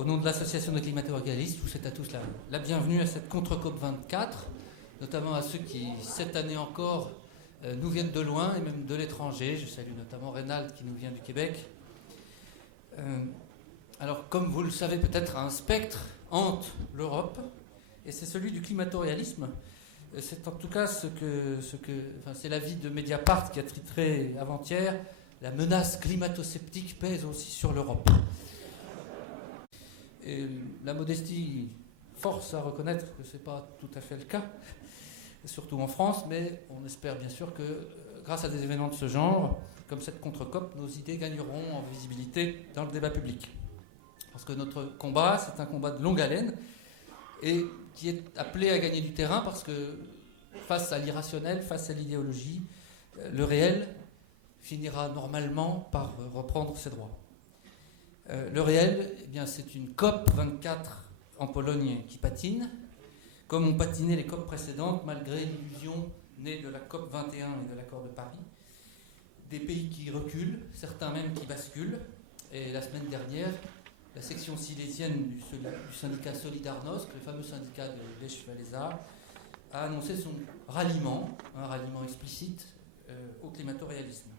Au nom de l'association des climato-réalistes, je vous souhaite à tous la bienvenue à cette contre-COP 24, notamment à ceux qui, cette année encore, nous viennent de loin et même de l'étranger. Je salue notamment Reynald qui nous vient du Québec. Alors, comme vous le savez peut-être, un spectre hante l'Europe, et c'est celui du climato-réalisme. C'est en tout cas c'est l'avis de Mediapart qui a titré avant-hier « La menace climato-sceptique pèse aussi sur l'Europe ». Et la modestie force à reconnaître que ce n'est pas tout à fait le cas, surtout en France, mais on espère bien sûr que grâce à des événements de ce genre, comme cette contre-COP, nos idées gagneront en visibilité dans le débat public. Parce que notre combat, c'est un combat de longue haleine et qui est appelé à gagner du terrain parce que face à l'irrationnel, face à l'idéologie, le réel finira normalement par reprendre ses droits. Le réel, eh bien, c'est une COP 24 en Pologne qui patine, comme ont patiné les COP précédentes, malgré l'illusion née de la COP 21 et de l'accord de Paris. Des pays qui reculent, certains même qui basculent. Et la semaine dernière, la section silésienne du syndicat Solidarnosc, le fameux syndicat de Lech Walesa, a annoncé son ralliement, un ralliement explicite au climato-réalisme.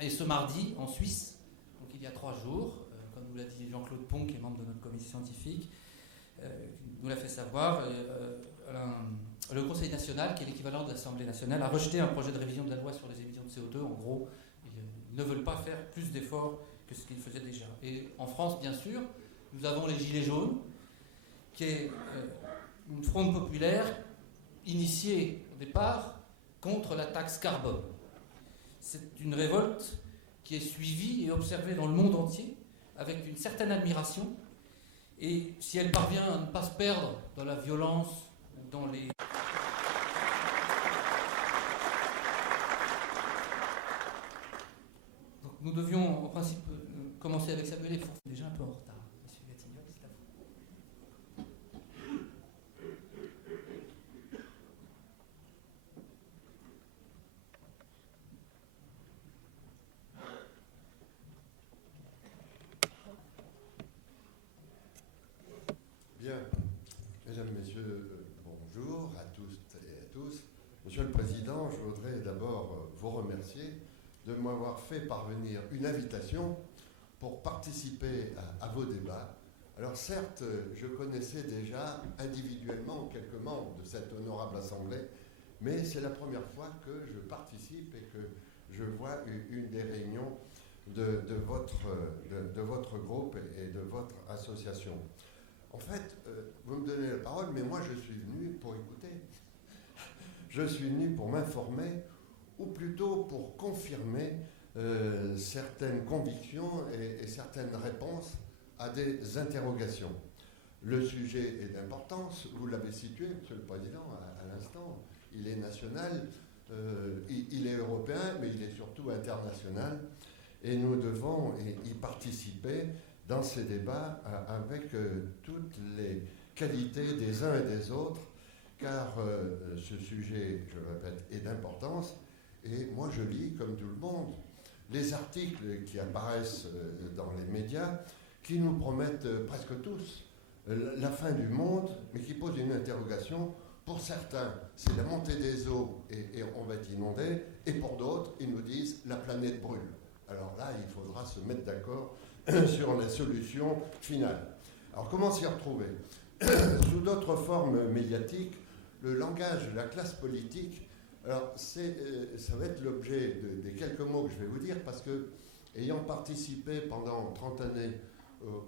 Et ce mardi, en Suisse, donc il y a 3 jours, comme nous l'a dit Jean-Claude Pont, qui est membre de notre commission scientifique, nous l'a fait savoir, le Conseil national, qui est l'équivalent de l'Assemblée nationale, a rejeté un projet de révision de la loi sur les émissions de CO2. En gros, ils ne veulent pas faire plus d'efforts que ce qu'ils faisaient déjà. Et en France, bien sûr, nous avons les Gilets jaunes, qui est une fronde populaire initiée au départ contre la taxe carbone. C'est une révolte qui est suivie et observée dans le monde entier avec une certaine admiration. Et si elle parvient à ne pas se perdre dans la violence, dans les... Donc nous devions en principe commencer avec Samuel Effour. Déjà un peu en retard. Monsieur Gatignol, c'est à vous. Bien. Mesdames, Messieurs, bonjour à toutes et à tous. Monsieur le Président, je voudrais d'abord vous remercier de m'avoir fait parvenir une invitation pour participer à vos débats. Alors certes, je connaissais déjà individuellement quelques membres de cette honorable Assemblée, mais c'est la première fois que je participe et que je vois une des réunions de votre groupe et de votre association. En fait, vous me donnez la parole, mais moi je suis venu pour écouter. Je suis venu pour m'informer, ou plutôt pour confirmer certaines convictions et certaines réponses à des interrogations. Le sujet est d'importance, vous l'avez situé, Monsieur le Président, à l'instant. Il est national, il est européen, mais il est surtout international. Et nous devons y participer dans ces débats avec toutes les qualités des uns et des autres, car ce sujet, je le répète, est d'importance. Et moi, je lis, comme tout le monde, les articles qui apparaissent dans les médias, qui nous promettent presque tous la fin du monde, mais qui posent une interrogation. Pour certains, c'est la montée des eaux et on va être inondé, et pour d'autres, ils nous disent la planète brûle. Alors là, il faudra se mettre d'accord sur la solution finale. Alors comment s'y retrouver? Sous d'autres formes médiatiques, le langage de la classe politique, alors ça va être l'objet des quelques mots que je vais vous dire, parce que, ayant participé pendant 30 années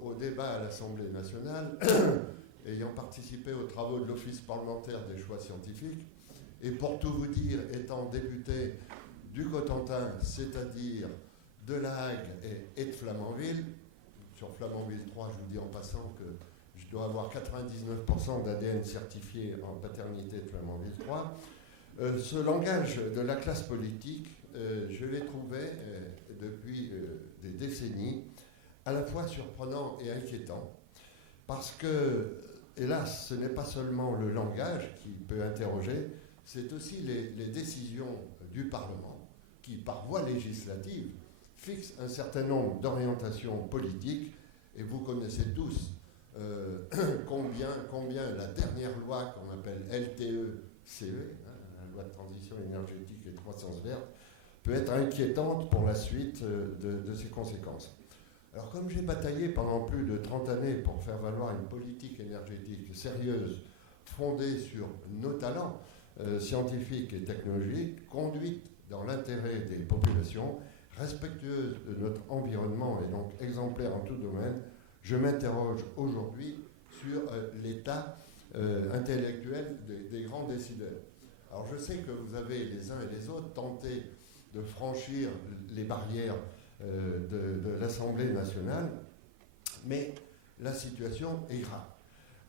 au débat à l'Assemblée nationale, ayant participé aux travaux de l'Office parlementaire des choix scientifiques, et pour tout vous dire, étant député du Cotentin, c'est-à-dire de La Hague et de Flamanville. Sur Flamanville 3, je vous dis en passant que je dois avoir 99% d'ADN certifié en paternité de Flamanville 3. Ce langage de la classe politique, je l'ai trouvé depuis des décennies à la fois surprenant et inquiétant, parce que, hélas, ce n'est pas seulement le langage qui peut interroger, c'est aussi les décisions du Parlement qui, par voie législative, fixe un certain nombre d'orientations politiques, et vous connaissez tous combien la dernière loi qu'on appelle LTE-CE, la loi de transition énergétique et de croissance verte, peut être inquiétante pour la suite de ses conséquences. Alors comme j'ai bataillé pendant plus de 30 années pour faire valoir une politique énergétique sérieuse, fondée sur nos talents scientifiques et technologiques, conduite dans l'intérêt des populations, respectueuse de notre environnement et donc exemplaire en tout domaine, je m'interroge aujourd'hui sur l'état intellectuel des grands décideurs. Alors je sais que vous avez les uns et les autres tenté de franchir les barrières de l'Assemblée nationale, mais la situation est grave.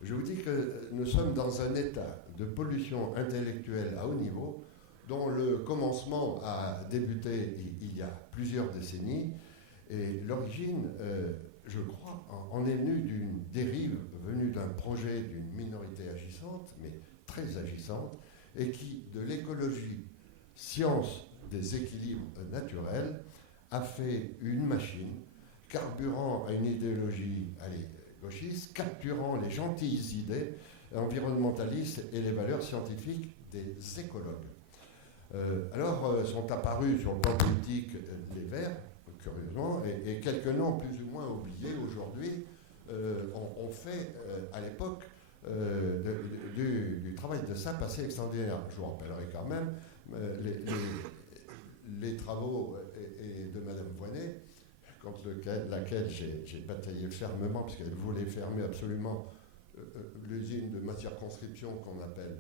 Je vous dis que nous sommes dans un état de pollution intellectuelle à haut niveau, dont le commencement a débuté il y a plusieurs décennies, et l'origine, je crois, en est venue d'une dérive venue d'un projet d'une minorité agissante, mais très agissante, et qui, de l'écologie, science des équilibres naturels, a fait une machine carburant à une idéologie gauchiste, capturant les gentilles idées environnementalistes et les valeurs scientifiques des écologues. Alors sont apparus sur le plan politique les Verts, curieusement, et quelques noms plus ou moins oubliés aujourd'hui ont fait à l'époque du travail de SAP assez extraordinaire. Je vous rappellerai quand même les travaux de Madame Voynet, contre laquelle j'ai bataillé fermement, puisqu'elle voulait fermer absolument l'usine de ma circonscription qu'on appelle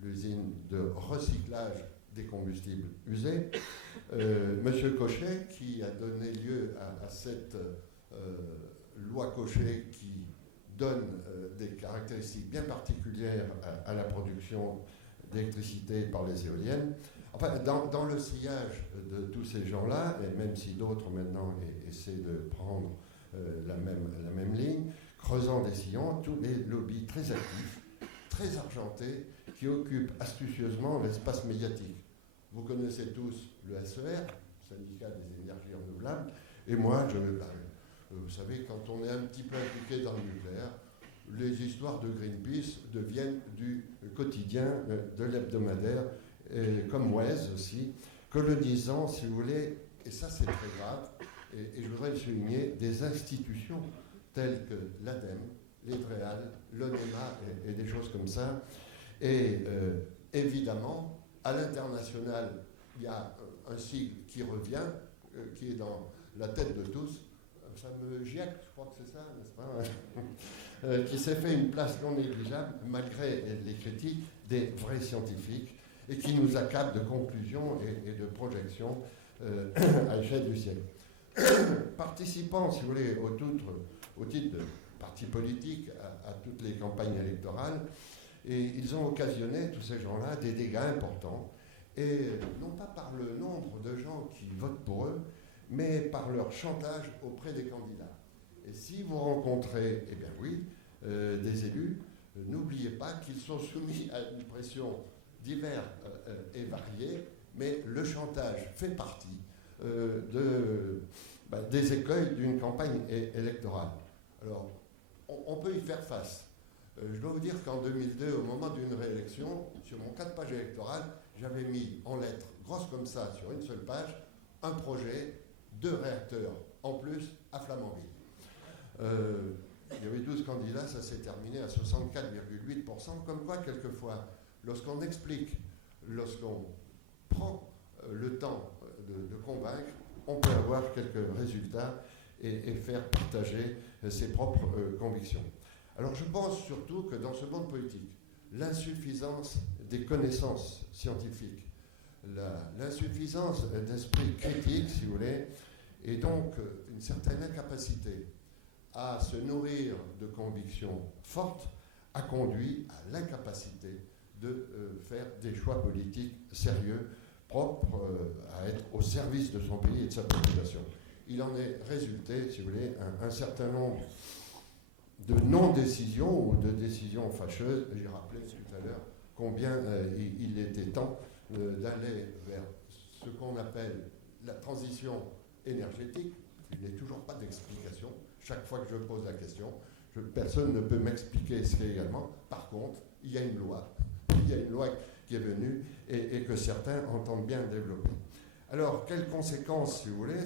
l'usine de recyclage des combustibles usés. Monsieur Cochet, qui a donné lieu à cette loi Cochet qui donne des caractéristiques bien particulières à la production d'électricité par les éoliennes. Enfin, dans le sillage de tous ces gens-là, et même si d'autres maintenant essaient de prendre la même ligne, creusant des sillons, tous les lobbies très actifs, très argentés, qui occupent astucieusement l'espace médiatique. Vous connaissez tous le SER, syndicat des énergies renouvelables, et moi, vous savez, quand on est un petit peu impliqué dans le nucléaire, les histoires de Greenpeace deviennent du quotidien, de l'hebdomadaire, comme Waze aussi, colonisant, si vous voulez, et ça c'est très grave, et je voudrais le souligner, des institutions telles que l'ADEME, l'EDREAL, l'ONEMA et des choses comme ça. Et évidemment, à l'international, il y a un sigle qui revient, qui est dans la tête de tous, le fameux GIEC, je crois que c'est ça, n'est-ce pas, qui s'est fait une place non négligeable, malgré les critiques des vrais scientifiques, et qui nous accable de conclusions et de projections à l'échelle du siècle. Participant, si vous voulez, au titre de partis politiques à toutes les campagnes électorales, et ils ont occasionné, tous ces gens-là, des dégâts importants, et non pas par le nombre de gens qui votent pour eux, mais par leur chantage auprès des candidats. Et si vous rencontrez, eh bien oui, des élus, n'oubliez pas qu'ils sont soumis à une pression divers et variés, mais le chantage fait partie des écueils d'une campagne électorale. Alors, on peut y faire face. Je dois vous dire qu'en 2002, au moment d'une réélection, sur mon 4 pages électorales, j'avais mis en lettres grosses comme ça, sur une seule page, un projet, 2 réacteurs en plus à Flamanville. Il y avait 12 candidats, ça s'est terminé à 64,8%, comme quoi, quelquefois, lorsqu'on explique, lorsqu'on prend le temps de convaincre, on peut avoir quelques résultats et faire partager ses propres convictions. Alors je pense surtout que dans ce monde politique, l'insuffisance des connaissances scientifiques, l'insuffisance d'esprit critique, si vous voulez, et donc une certaine incapacité à se nourrir de convictions fortes, a conduit à l'incapacité de faire des choix politiques sérieux, propres à être au service de son pays et de sa population. Il en est résulté, si vous voulez, un certain nombre de non-décisions ou de décisions fâcheuses. J'ai rappelé tout à l'heure combien il était temps d'aller vers ce qu'on appelle la transition énergétique. Il n'est toujours pas d'explication. Chaque fois que je pose la question, Personne ne peut m'expliquer ce qu'est également. Par contre, il y a une loi. Il y a une loi qui est venue et que certains entendent bien développer. Alors, quelles conséquences, si vous voulez,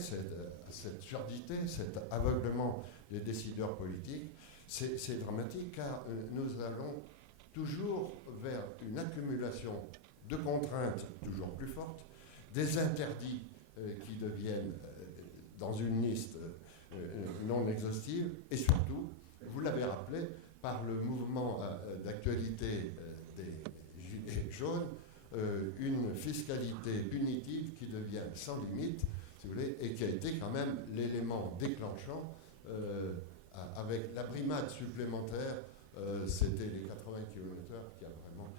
cette surdité, cet aveuglement des décideurs politiques? C'est dramatique car nous allons toujours vers une accumulation de contraintes toujours plus fortes, des interdits qui deviennent dans une liste non exhaustive, et surtout, vous l'avez rappelé, par le mouvement d'actualité des Gilets jaunes, une fiscalité punitive qui devient sans limite, si vous voulez, et qui a été quand même l'élément déclenchant avec la brimade supplémentaire, c'était les 80 km/h qui a vraiment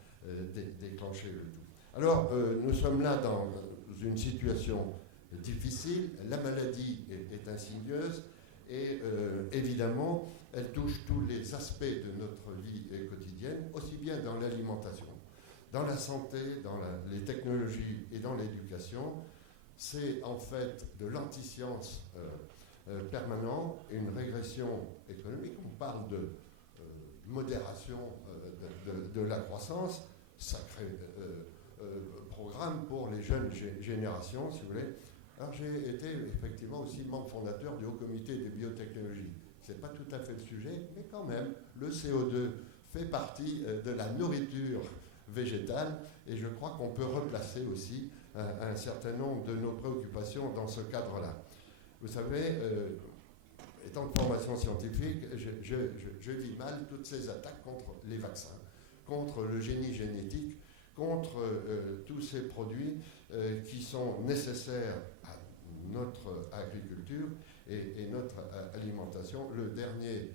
déclenché le tout. Alors, nous sommes là dans une situation difficile, la maladie est insidieuse et évidemment, elle touche tous les aspects de notre vie quotidienne, aussi bien dans l'alimentation, dans la santé, dans les technologies et dans l'éducation. C'est en fait de l'antiscience permanent, une régression économique. On parle de modération de la croissance, sacré programme pour les jeunes générations, si vous voulez. Alors j'ai été effectivement aussi membre fondateur du Haut Comité des biotechnologies. Ce n'est pas tout à fait le sujet, mais quand même, le CO2 fait partie de la nourriture végétale et je crois qu'on peut replacer aussi un certain nombre de nos préoccupations dans ce cadre-là. Vous savez, étant de formation scientifique, je vis mal toutes ces attaques contre les vaccins, contre le génie génétique, contre tous ces produits qui sont nécessaires à notre agriculture et notre alimentation. Le dernier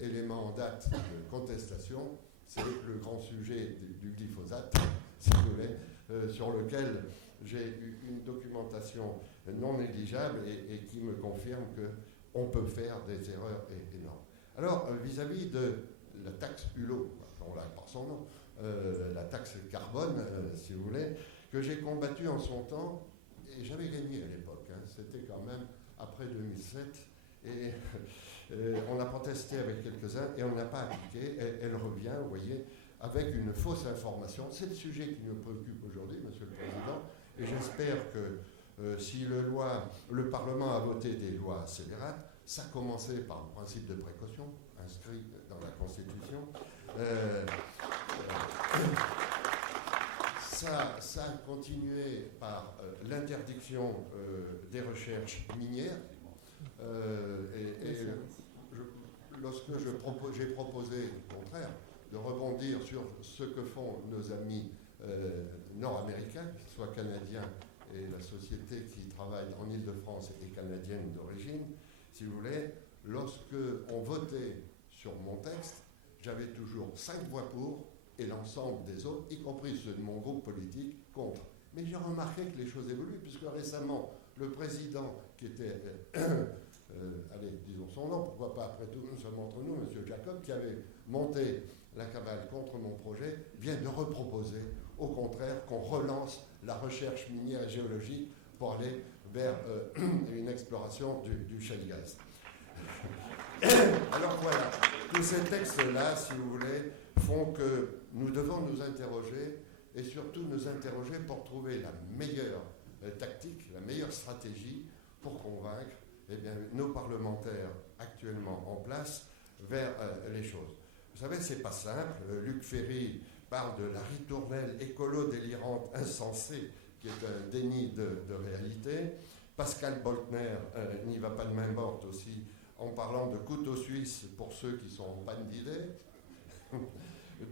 élément en date de contestation, c'est le grand sujet du glyphosate, si vous voulez, sur lequel j'ai eu une documentation non négligeable et qui me confirme qu'on peut faire des erreurs énormes. Alors, vis-à-vis de la taxe Hulot, on l'a par son nom, la taxe carbone, si vous voulez, que j'ai combattue en son temps, et j'avais gagné à l'époque, hein, c'était quand même après 2007, et on a protesté avec quelques-uns, et on n'a pas appliqué, elle revient, vous voyez, avec une fausse information. C'est le sujet qui nous préoccupe aujourd'hui, Monsieur le Président, et j'espère que si le Parlement a voté des lois scélérates, ça a commencé par le principe de précaution, inscrit dans la Constitution, ça a continué par l'interdiction des recherches minières. Lorsque j'ai proposé, au contraire, de rebondir sur ce que font nos amis nord-américains, qu'ils soient canadiens, et la société qui travaille en Île-de-France est canadienne d'origine, si vous voulez, lorsque on votait sur mon texte, j'avais toujours 5 voix pour et l'ensemble des autres, y compris ceux de mon groupe politique, contre. Mais j'ai remarqué que les choses évoluent, puisque récemment, le président qui était, allez, disons son nom, pourquoi pas, après tout, nous sommes entre nous, M. Jacob, qui avait monté la cabale contre mon projet, vient de reproposer, au contraire, qu'on relance la recherche minière et géologique pour aller vers une exploration du shale gas. Alors voilà, tous ces textes-là, si vous voulez, font que nous devons nous interroger et surtout nous interroger pour trouver la meilleure tactique, la meilleure stratégie pour convaincre nos parlementaires actuellement en place vers les choses. Vous savez, c'est pas simple. Luc Ferry parle de la ritournelle écolo délirante insensée qui est un déni de réalité. Pascal Boltner n'y va pas de main morte aussi en parlant de couteau suisse pour ceux qui sont en panne d'idées.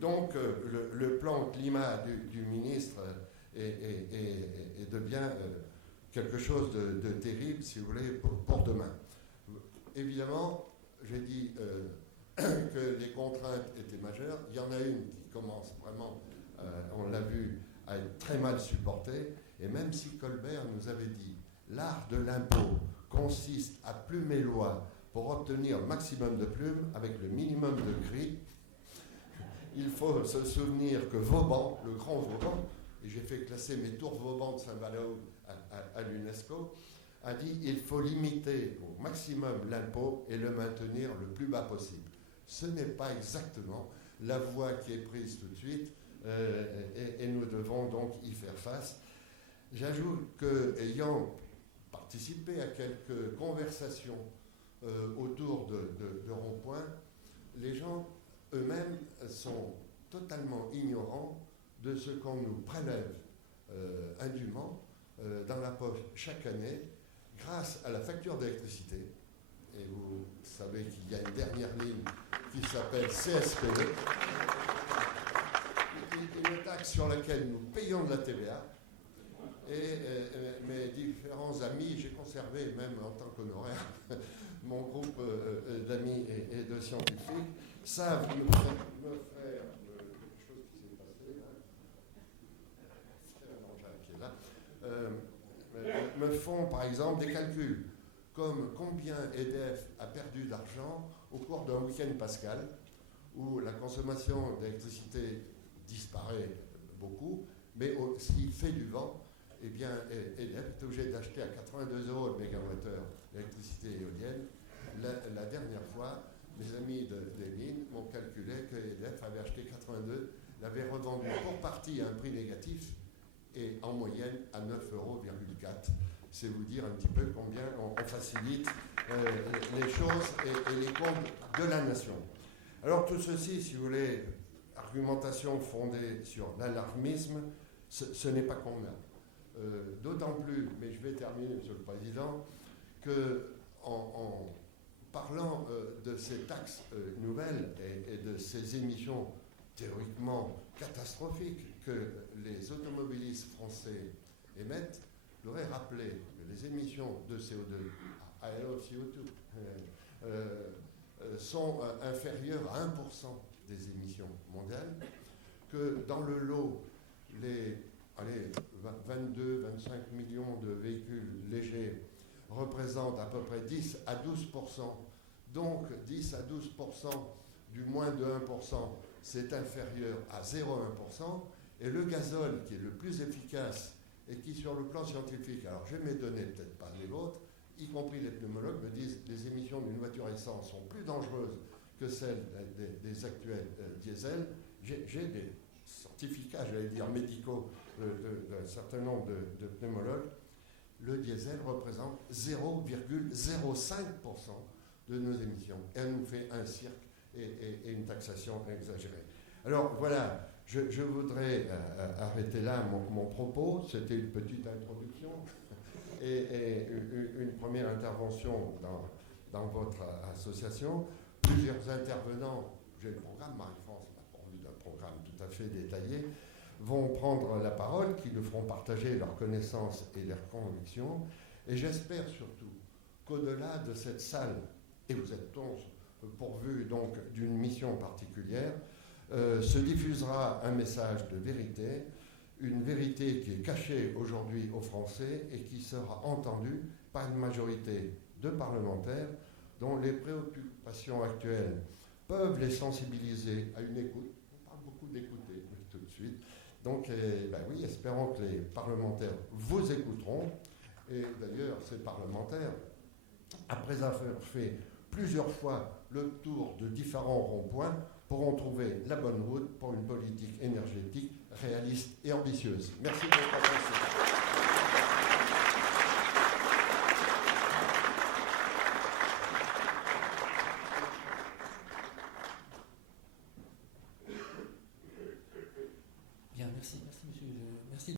Donc le plan climat du ministre devient quelque chose de terrible, si vous voulez, pour demain. Évidemment, j'ai dit que les contraintes étaient majeures. Il y en a une qui commence vraiment, on l'a vu, à être très mal supportée. Et même si Colbert nous avait dit l'art de l'impôt consiste à plumer loi pour obtenir le maximum de plumes avec le minimum de gris, il faut se souvenir que Vauban, le grand Vauban, et j'ai fait classer mes tours Vauban de Saint-Malo à l'UNESCO, a dit il faut limiter au maximum l'impôt et le maintenir le plus bas possible. Ce n'est pas exactement la voie qui est prise tout de suite et nous devons donc y faire face. J'ajoute qu'ayant participé à quelques conversations autour de ronds-points, les gens eux-mêmes sont totalement ignorants de ce qu'on nous prélève indûment dans la poche chaque année grâce à la facture d'électricité. Et vous savez qu'il y a une dernière ligne qui s'appelle CSPE, une taxe sur laquelle nous payons de la TVA. Et mes différents amis, j'ai conservé même en tant qu'honoraire mon groupe d'amis et de scientifiques, savent me faire quelque chose qui s'est passé là. Qui est là. Me font par exemple des calculs comme combien EDF a perdu d'argent au cours d'un week-end pascal où la consommation d'électricité disparaît beaucoup, mais s'il fait du vent, eh bien, EDF est obligé d'acheter à 82 € le mégawattheure d'électricité éolienne. La dernière fois, mes amis des mines m'ont calculé que EDF avait acheté 82, l'avait revendu pour partie à un prix négatif et en moyenne à 9,4 €. C'est vous dire un petit peu combien on facilite les choses et les comptes de la nation. Alors tout ceci, si vous voulez, argumentation fondée sur l'alarmisme, ce n'est pas convenable. D'autant plus, mais je vais terminer, Monsieur le Président, qu'en parlant de ces taxes nouvelles et de ces émissions théoriquement catastrophiques que les automobilistes français émettent, je voudrais rappeler que les émissions de CO2, ALO-CO2, sont inférieures à 1% des émissions mondiales, que dans le lot, les 22-25 millions de véhicules légers représentent à peu près 10 à 12%. Donc 10 à 12% du moins de 1%, c'est inférieur à 0,1%. Et le gazole, qui est le plus efficace et qui, sur le plan scientifique, alors j'ai mes données, peut-être pas les vôtres, y compris les pneumologues, me disent que les émissions d'une voiture essence sont plus dangereuses que celles des actuels diesel. J'ai des certificats, j'allais dire médicaux, d'un certain nombre de pneumologues. Le diesel représente 0,05% de nos émissions. Et elle nous fait un cirque et une taxation exagérée. Alors voilà, je voudrais arrêter là mon propos. C'était une petite introduction et une première intervention dans votre association. Plusieurs intervenants, j'ai le programme, Marie-France m'a pourvu d'un programme tout à fait détaillé, vont prendre la parole, qui nous feront partager leurs connaissances et leurs convictions. Et j'espère surtout qu'au-delà de cette salle, et vous êtes tous pourvus donc d'une mission particulière, se diffusera un message de vérité, une vérité qui est cachée aujourd'hui aux Français et qui sera entendue par une majorité de parlementaires dont les préoccupations actuelles peuvent les sensibiliser à une écoute. On parle beaucoup d'écouter tout de suite. Donc, oui, espérons que les parlementaires vous écouteront. Et d'ailleurs, ces parlementaires, après avoir fait plusieurs fois le tour de différents ronds-points, pourront trouver la bonne route pour une politique énergétique réaliste et ambitieuse. Merci de votre attention.